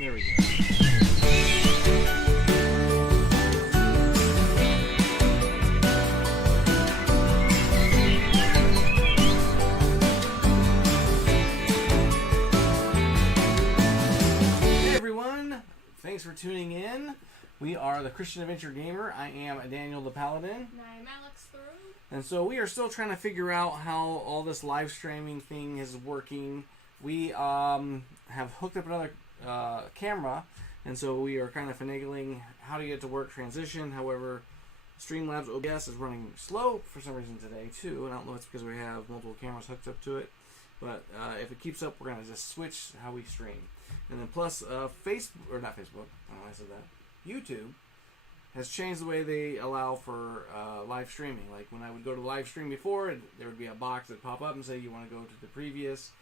There we go. Hey everyone, thanks for tuning in. We are the Christian Adventure Gamer. I am Daniel the Paladin. And I'm Alex the Rogue. And so we are still trying to figure out how all this live streaming thing is working. We have hooked up another camera, and so we are kind of finagling how to get it to work transition. However, Streamlabs OBS is running slow for some reason today too, and I don't know if it's because we have multiple cameras hooked up to it. But if it keeps up, we're going to just switch how we stream. And then plus, Facebook, or not Facebook, I don't know why I said that, YouTube has changed the way they allow for live streaming. Like when I would go to live stream before, there would be a box that would pop up and say you want to go to the previous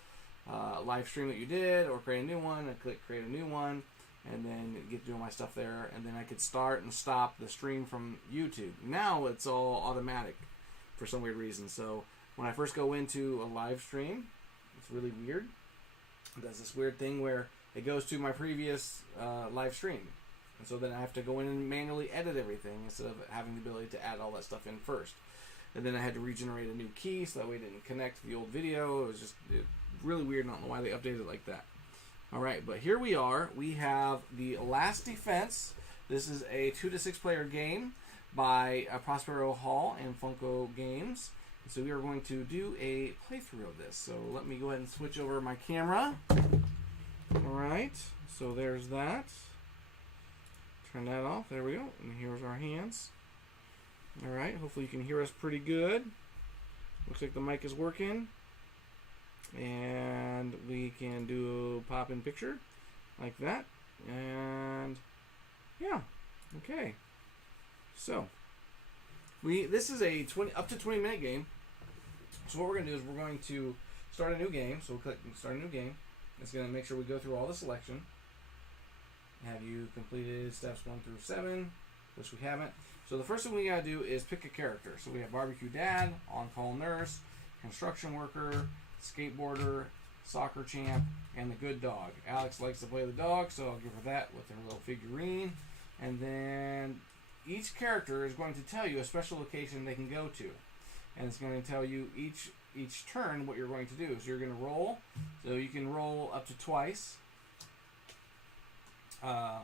live stream that you did, or create a new one. I click create a new one, and then get to do my stuff there, and then I could start and stop the stream from YouTube. Now it's all automatic for some weird reason. So when I first go into a live stream, it's really weird. It does this weird thing where it goes to my previous live stream. And so then I have to go in and manually edit everything instead of having the ability to add all that stuff in first. And then I had to regenerate a new key so that way it didn't connect to the old video. It was just really weird. I don't know why they updated it like that. Alright, but here we are. We have The Last Defense. This is a 2 to 6 player game by Prospero Hall and Funko Games. And so we are going to do a playthrough of this. So let me go ahead and switch over my camera. Alright, so there's that. Turn that off. There we go. And here's our hands. Alright, hopefully you can hear us pretty good. Looks like the mic is working. And we can do a pop-in picture like that. And yeah, okay. So this is a up to 20-minute game. So what we're going to do is we're going to start a new game. So we'll click start a new game. It's going to make sure we go through all the selection. Have you completed steps 1 through 7? Which we haven't. So the first thing we got to do is pick a character. So we have Barbecue Dad, On-Call Nurse, Construction Worker, Skateboarder, Soccer Champ, and the Good Dog. Alex likes to play the dog, so I'll give her that with her little figurine. And then each character is going to tell you a special location they can go to. And it's going to tell you each turn what you're going to do. So you're going to roll. So you can roll up to twice. It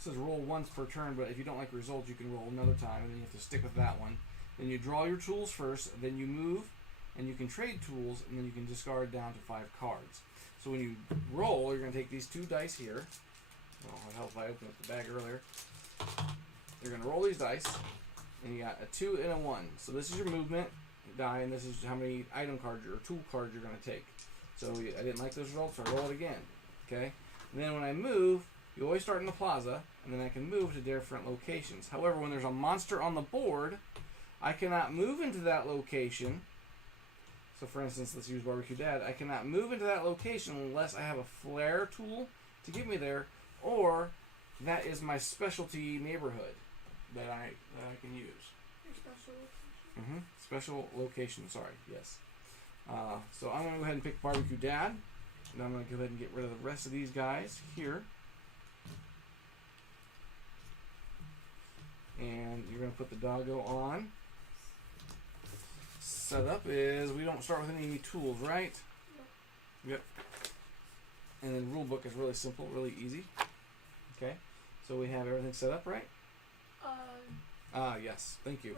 says roll once per turn, but if you don't like the results, you can roll another time, and then you have to stick with that one. Then you draw your tools first, then you move, and you can trade tools, and then you can discard down to 5 cards. So when you roll, you're going to take these 2 dice here. Oh, it helped if I opened up the bag earlier. You're going to roll these dice, and you got a 2 and a 1. So this is your movement die, and this is how many item cards or tool cards you're going to take. So I didn't like those results, so I roll it again. Okay? And then when I move, you always start in the plaza, and then I can move to different locations. However, when there's a monster on the board, I cannot move into that location. So for instance, let's use Barbecue Dad. I cannot move into that location unless I have a flare tool to get me there, or that is my specialty neighborhood that I can use. Your special location? Special location, sorry, yes. So I'm going to go ahead and pick Barbecue Dad. And I'm going to go ahead and get rid of the rest of these guys here. And you're going to put the doggo on. Setup is we don't start with any tools, right? Yep. And then rule book is really simple, really easy. Okay. So we have everything set up, right? Yes. Thank you.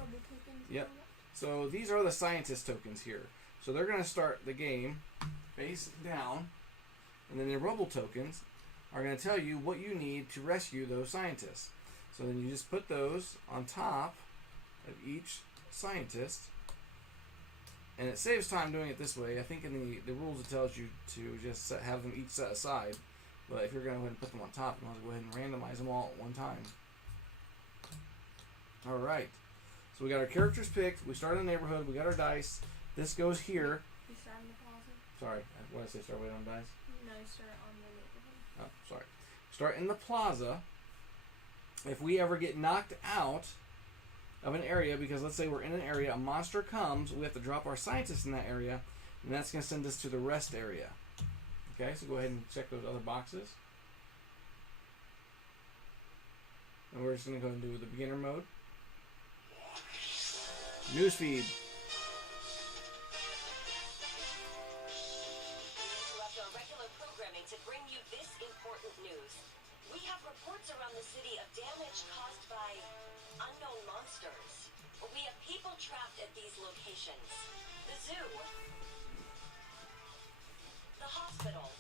Yep. So these are the scientist tokens here. So they're going to start the game face down, and then the rubble tokens are going to tell you what you need to rescue those scientists. So then you just put those on top of each scientist, and it saves time doing it this way. I think in the rules it tells you to just have them each set aside, but if you're going to go ahead and put them on top, you want to go ahead and randomize them all at one time. Alright, so we got our characters picked, we start in the neighborhood, we got our dice, this goes here. You start in the plaza? Sorry, what did I say, start waiting on dice? No, you start on the neighborhood. Oh, sorry. Start in the plaza. If we ever get knocked out of an area, because let's say we're in an area, a monster comes, we have to drop our scientists in that area, and that's going to send us to the rest area. Okay, so go ahead and check those other boxes. And we're just going to go and do the beginner mode. Newsfeed. Interrupt our regular programming to bring you this important news. We have reports around the city of damage caused by unknown monsters. We have people trapped at these locations. The zoo. The hospital.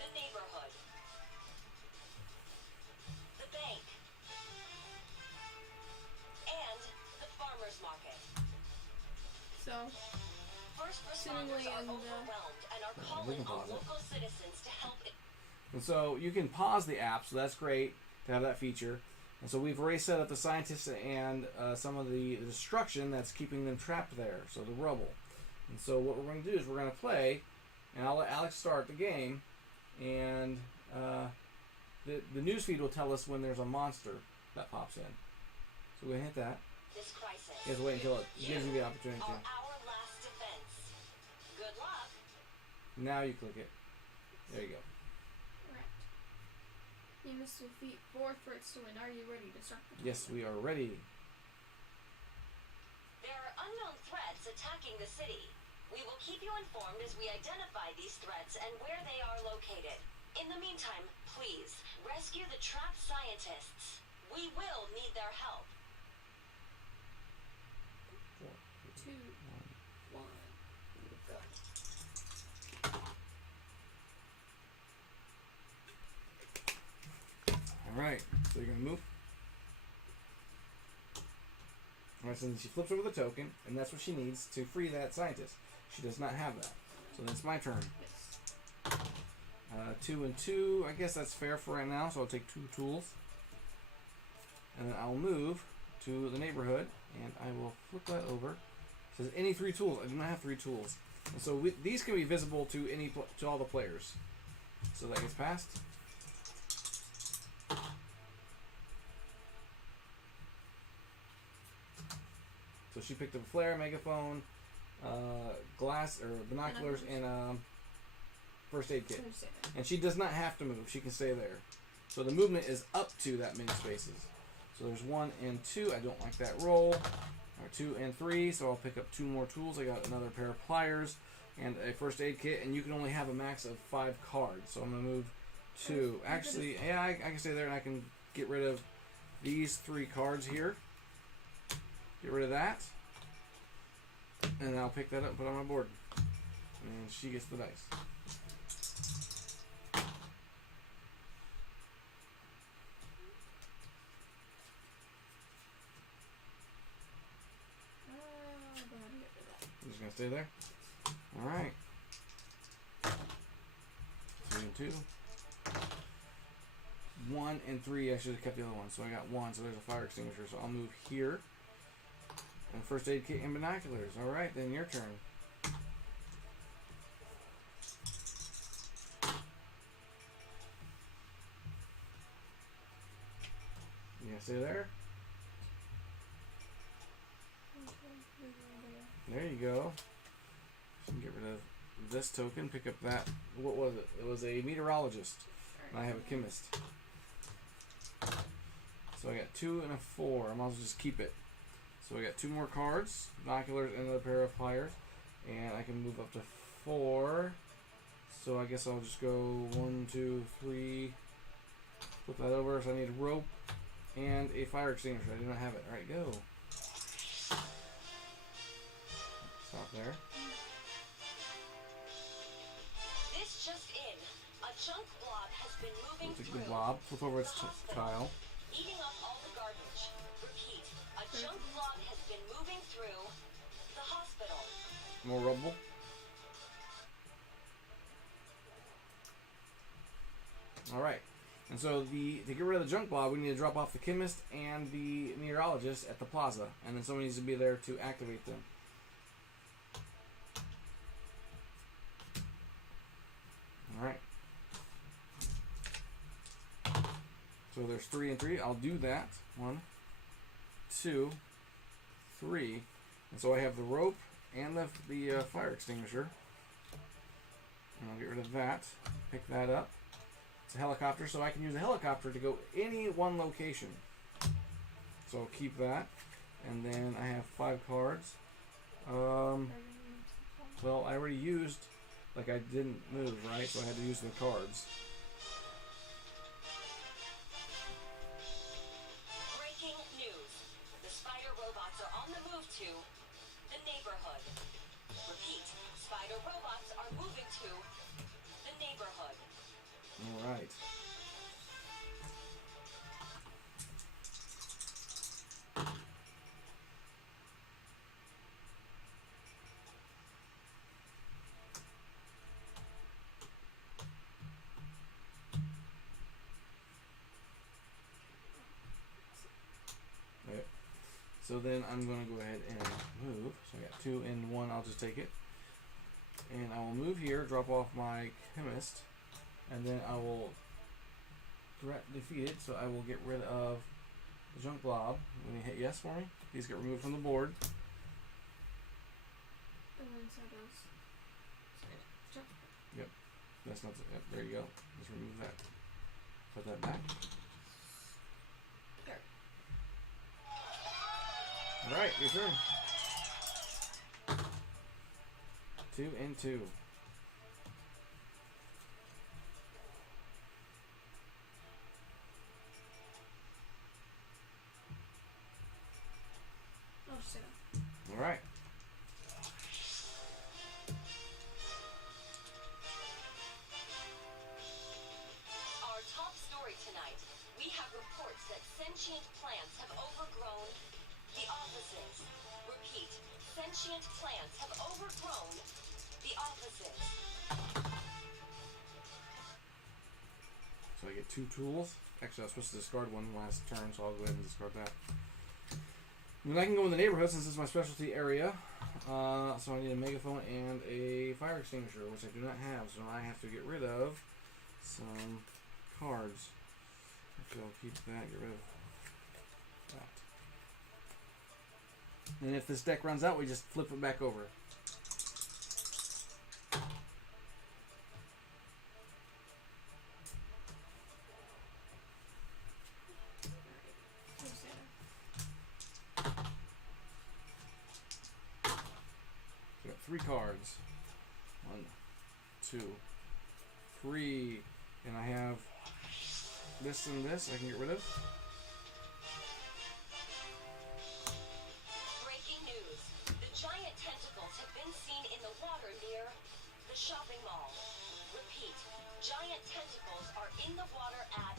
The neighborhood. The bank. And the farmer's market. So, First seemingly responders are in the overwhelmed and are we calling can on pause it. local citizens to help. And so you can pause the app, so that's great to have that feature. And so we've already set up the scientists and some of the destruction that's keeping them trapped there, so the rubble. And so what we're going to do is we're going to play, and I'll let Alex start the game, and the newsfeed will tell us when there's a monster that pops in. So we're going to hit that. This crisis. You have to wait until it gives you the opportunity Are to. our last defense. Good luck. Now you click it. There you go. correct. You must defeat 4 threats to win. Are you ready to start the Yes, we are ready. There are unknown threats attacking the city. We will keep you informed as we identify these threats and where they are located. In the meantime, please, rescue the trapped scientists. We will need their help. 2, 1, go. Alright, so you're going to move. Alright, so then she flips over the token, and that's what she needs to free that scientist. She does not have that. So then it's my turn. Yes. 2 and 2, I guess that's fair for right now, so I'll take 2 tools. And then I'll move to the neighborhood, and I will flip that over. It says any 3 tools. I do not have 3 tools. And so these can be visible to to all the players. So that gets passed. So she picked up a flare, megaphone, glass or binoculars, and first aid kit. So stay there. And she does not have to move; she can stay there. So the movement is up to that many spaces. So there's 1 and 2. I don't like that roll. Or 2 and 3. So I'll pick up 2 more tools. I got another pair of pliers and a first aid kit, and you can only have a max of 5 cards. So I'm gonna move 2. Actually, yeah, I can stay there, and I can get rid of these 3 cards here. Get rid of that. And I'll pick that up and put it on my board. And she gets the dice. Go ahead and get rid of that. I'm just gonna stay there. Alright. 3 and 2. 1 and 3. I should have kept the other one. So I got 1, so there's a fire extinguisher. So I'll move here. And first aid kit and binoculars. Alright, then your turn. You gonna stay there? There you go. So get rid of this token. Pick up that. What was it? It was a meteorologist. And I have a chemist. So I got 2 and a 4. I might as well just keep it. So I got 2 more cards, binoculars, and another pair of pliers. And I can move up to 4. So I guess I'll just go 1, 2, 3. Flip that over. So I need a rope and a fire extinguisher. I do not have it. Alright, go. Stop there. This just in. A junk blob has been moving It's a through good blob. Flip over its the hospital, tile. eating up all the garbage. Repeat. A junk blob has been moving through the hospital. More rubble. Alright. And so to get rid of the junk blob, we need to drop off the chemist and the meteorologist at the plaza. And then someone needs to be there to activate them. Alright. So there's 3 and 3. I'll do that. 1, 2, 3. And so I have the rope and the fire extinguisher. And I'll get rid of that. Pick that up. It's a helicopter, so I can use a helicopter to go any one location. So I'll keep that. And then I have 5 cards. Well, I already used, like I didn't move, right? So I had to use the cards. Breaking news. The spider robots are on the move to the neighborhood. Repeat, spider robots are moving to the neighborhood. All right. So then I'm going to go ahead and move. So I got 2 and 1. I'll just take it. And I will move here, drop off my chemist, and then I will threat defeated. So I will get rid of the junk blob. When you hit yes for me, these get removed from the board. And then so does. Jump. Yep, that's not. Yep, there you go. Just remove that. Put that back. There. All right, your turn. 2 and 2. I'll just say that. All right. Our top story tonight. We have reports that sentient plants have overgrown the offices. Repeat, sentient plants have overgrown the offices. So I get 2 tools. Actually, I was supposed to discard one last turn, so I'll go ahead and discard that. And then I can go in the neighborhood since it's my specialty area. So I need a megaphone and a fire extinguisher, which I do not have. So I have to get rid of some cards. Actually, I'll keep that. Get rid of that. And if this deck runs out, we just flip it back over. I'll just say that. So I got 3 cards. 1, 2, 3. And I have this and this I can get rid of. Breaking news. The giant tentacles have been seen in the water near the shopping mall. Repeat, giant tentacles are in the water at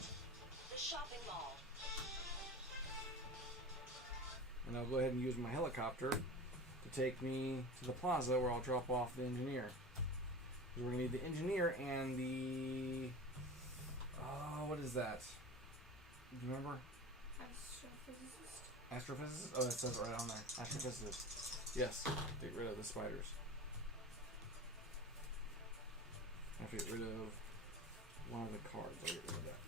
the shopping mall. And I'll go ahead and use my helicopter to take me to the plaza where I'll drop off the engineer. Because we're going to need the engineer and the... what is that? Do you remember? Astrophysicist. Astrophysicist? Oh, it says it right on there. Astrophysicist. Yes. Get rid of the spiders. I have to get rid of one of the cards. I'll get rid of that.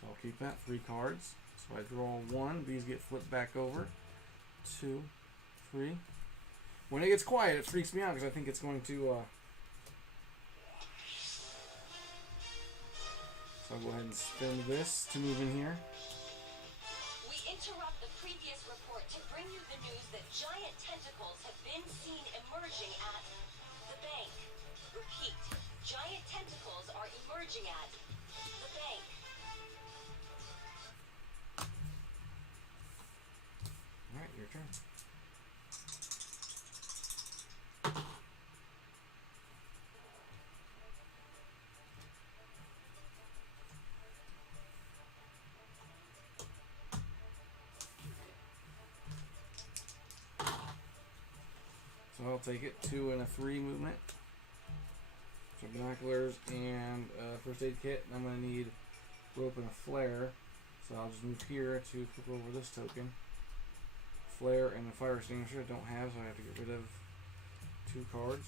So I'll keep that. 3 cards. So I draw 1. These get flipped back over. 2, 3. When it gets quiet, it freaks me out because I think it's going to. So I'll go ahead and spin this to move in here. We interrupt the previous report to bring you the news that giant tentacles have been seen emerging at the bank. Repeat, giant tentacles are emerging at the bank. Alright, your turn. So I'll take it. 2 and a 3 movement. So binoculars and first aid kit. And I'm going to need rope and a flare. So I'll just move here to flip over this token. Flare and a fire extinguisher I don't have, so I have to get rid of 2 cards.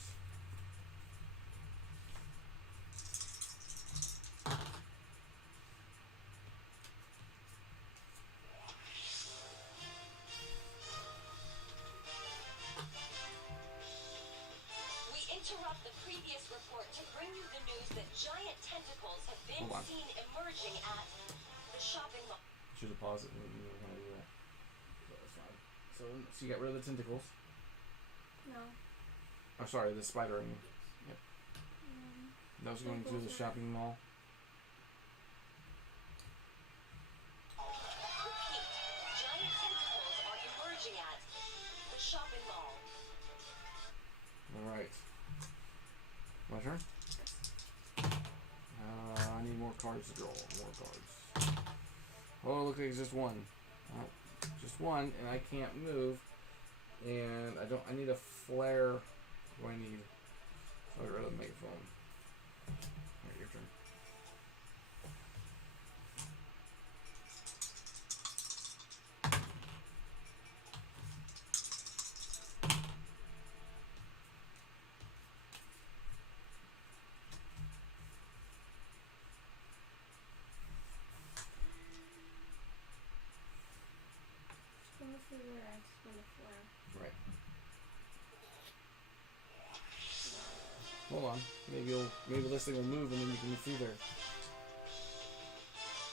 emerging at the shopping mall. Should have paused it when you were going to do that. So that's fine. So you got rid of the tentacles. No. Oh, sorry, the spider. Yep. That was going to the Tentacles shopping mall. Repeat, giant tentacles are emerging at the shopping mall. Alright. My turn? I need more cards to draw. More cards. Oh, it looks like it's just one. Just one, and I can't move. And I need a flare. What do I need? So I got rid of the megaphone. Alright, your turn. Spin the flare, I spin the flare. Right. Hold on. Maybe this thing will move and then you can move through there.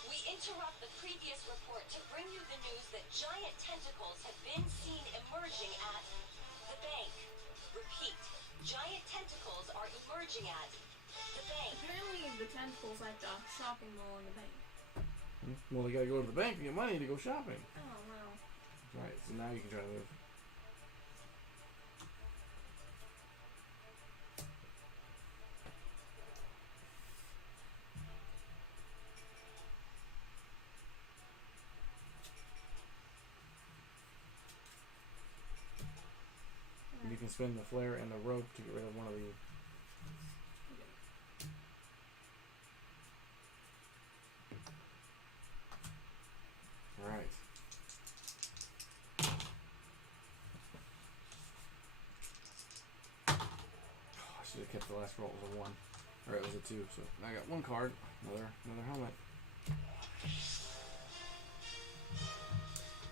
We interrupt the previous report to bring you the news that giant tentacles have been seen emerging at the bank. Repeat, giant tentacles are emerging at the bank. Apparently the tentacles like the shopping mall and the bank. Well, you gotta go to the bank and get money to go shopping. Oh, wow. Right, so now you can try to move. You can spin the flare and the rope to get rid of one of the. Alright. Oh, I should have kept the last roll. It was a 1. Or it was a 2. So now I got one card. Another helmet.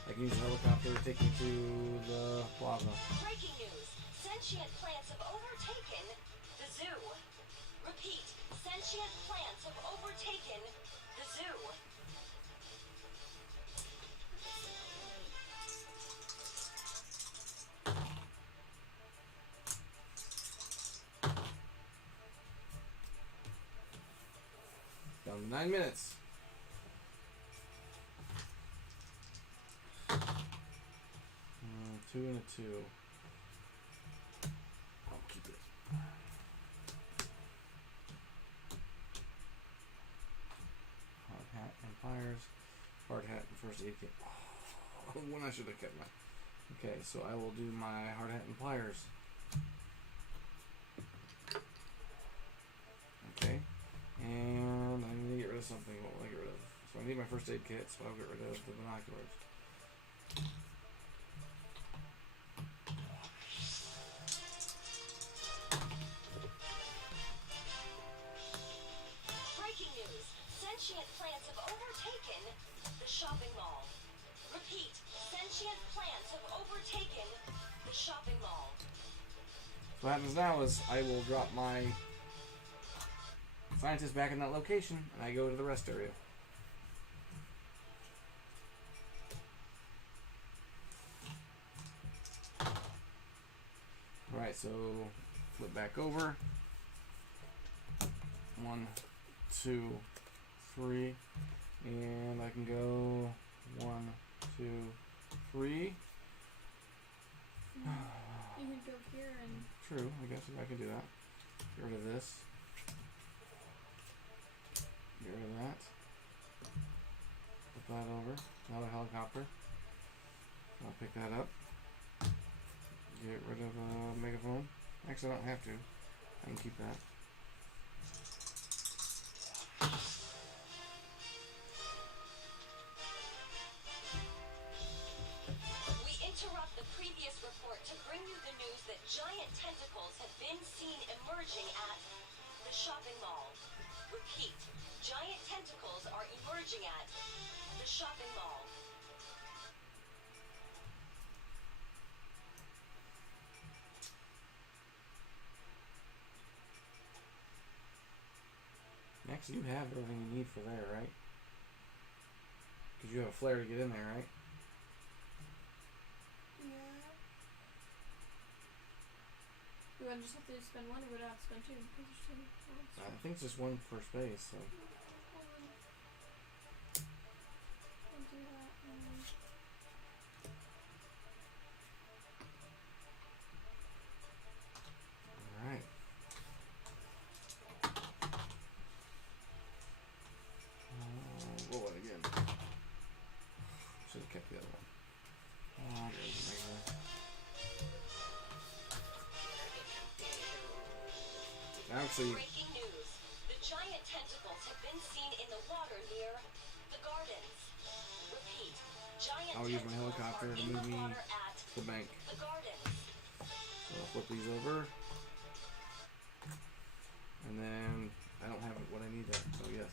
I can use a helicopter to take me to the plaza. Breaking news, sentient plants have overtaken the zoo. Repeat, sentient plants have overtaken the zoo. Down to 9 minutes. Two and a 2. I'll keep it. Hard hat and pliers. Hard hat and first aid kit. Oh, one I should have kept my. Okay, so I will do my hard hat and pliers. Okay. And I need to get rid of something. What will I get rid of? So I need my first aid kit, so I'll get rid of the binoculars. Breaking news, sentient plants have overtaken the shopping mall. Repeat, sentient plants have overtaken the shopping mall. So what happens now is I will drop my scientist back in that location and I go to the rest area. Alright, so flip back over. 1, 2, 3, and I can go 1, 2, 3. You can go here and True, I guess I can do that. Get rid of this. Get rid of that. Flip that over. Another helicopter. I'll pick that up. Get rid of megaphone. Actually, I don't have to. I can keep that. We interrupt the previous report to bring you the news that giant tentacles have been seen emerging at the shopping mall. Repeat, giant tentacles are emerging at the shopping mall. Next, you have everything you need for there, right? you have a flare to get in there, right? Yeah. We wouldn't just have to spend one, or would I have to spend two? Because there's two ones. I think it's just one per space, so. Hold on. We'll do that. Alright. Roll it again. Should have kept the other one. There's the regular. Actually, Breaking news. The giant tentacles have been seen in the water near the gardens. Repeat. Giant I'll use my tentacles helicopter are to in move the me water at the bank. the gardens. So I'll flip these over. And then I don't have what I need there, so yes.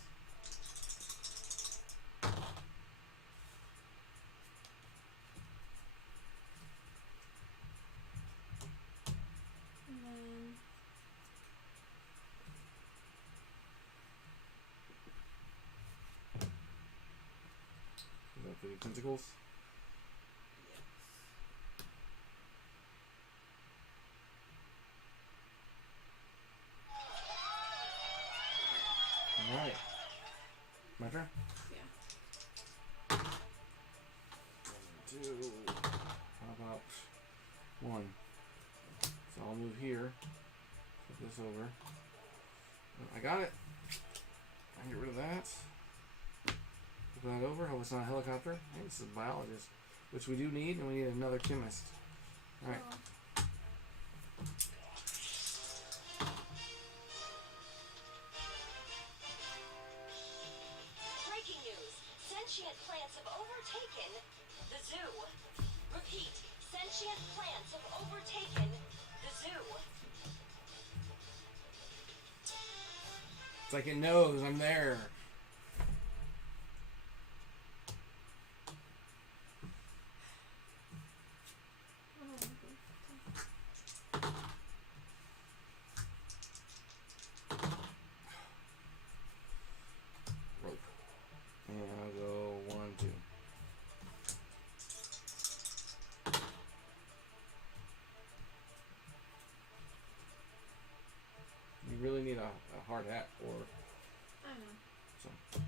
And then Is that the tentacles? Alright. My turn? yeah. 1, 2. How about 1? So I'll move here. Flip this over. I got it. I get rid of that. Flip that over. Hope it's not a helicopter. I think it's a biologist. Which we do need, and we need another chemist. Alright. Oh. Breaking news. Sentient plants have overtaken the zoo. Repeat. Sentient plants have overtaken the zoo. It's like it knows I'm there. Rope. And I'll go 1, 2. You really need a hard hat or I know. so.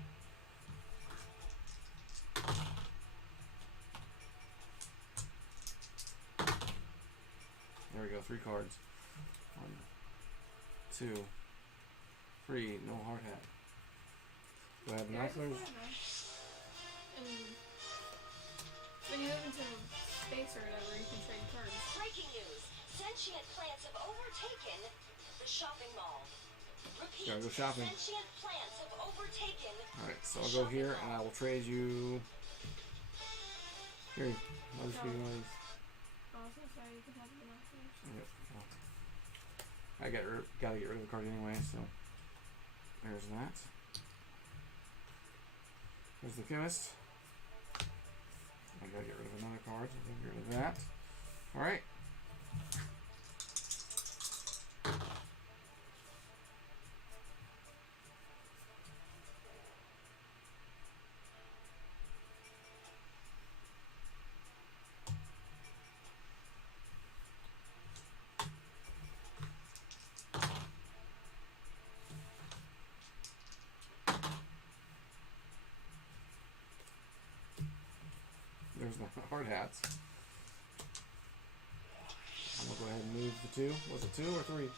There we go, 3 cards. 1, 2, 3, no hard hat. Do I have There's a binoculars? flag. And when you move into space or whatever, you can trade cards. Breaking news. Sentient plants have overtaken the shopping mall. Repeat. Gotta go shopping. Sentient plants have overtaken. Alright, so I'll go here and I will trade you. Here, I'll just give you one of these. Also, sorry, you can have binoculars. Yep. Well, I gotta get rid of the card anyway, so there's that. There's the chemist. I gotta get rid of another card, so I'll get rid of that. Alright. There's the hard hats. I'm gonna go ahead and move the 2. Was it 2 or 3?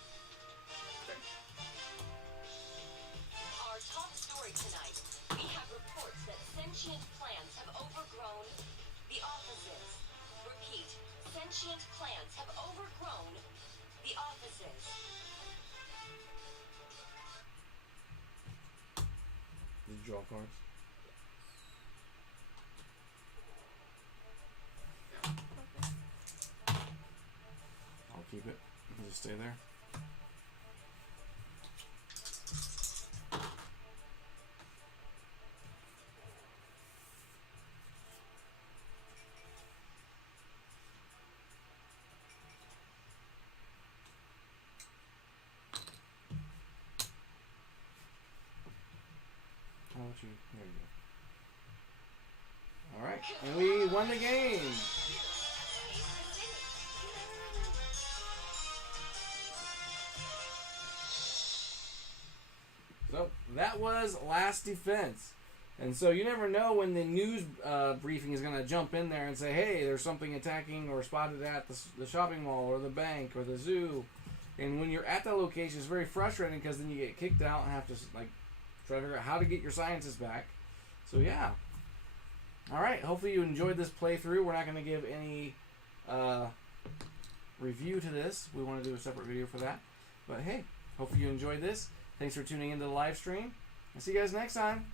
Our top story tonight. We have reports that sentient plants have overgrown the offices. Repeat. Sentient plants have overgrown the offices. Did you draw cards? Okay. I'll keep it. It'll just stay there. How about you? There you go. All right, and we won the game. So that was Last Defense. And so you never know when the news briefing is going to jump in there and say, hey, there's something attacking or spotted at the shopping mall or the bank or the zoo. And when you're at that location, it's very frustrating because then you get kicked out and have to like try to figure out how to get your scientists back. So yeah. All right. Hopefully you enjoyed this playthrough. We're not going to give any review to this. We want to do a separate video for that. But hey, hopefully you enjoyed this. Thanks for tuning into the live stream. I'll see you guys next time.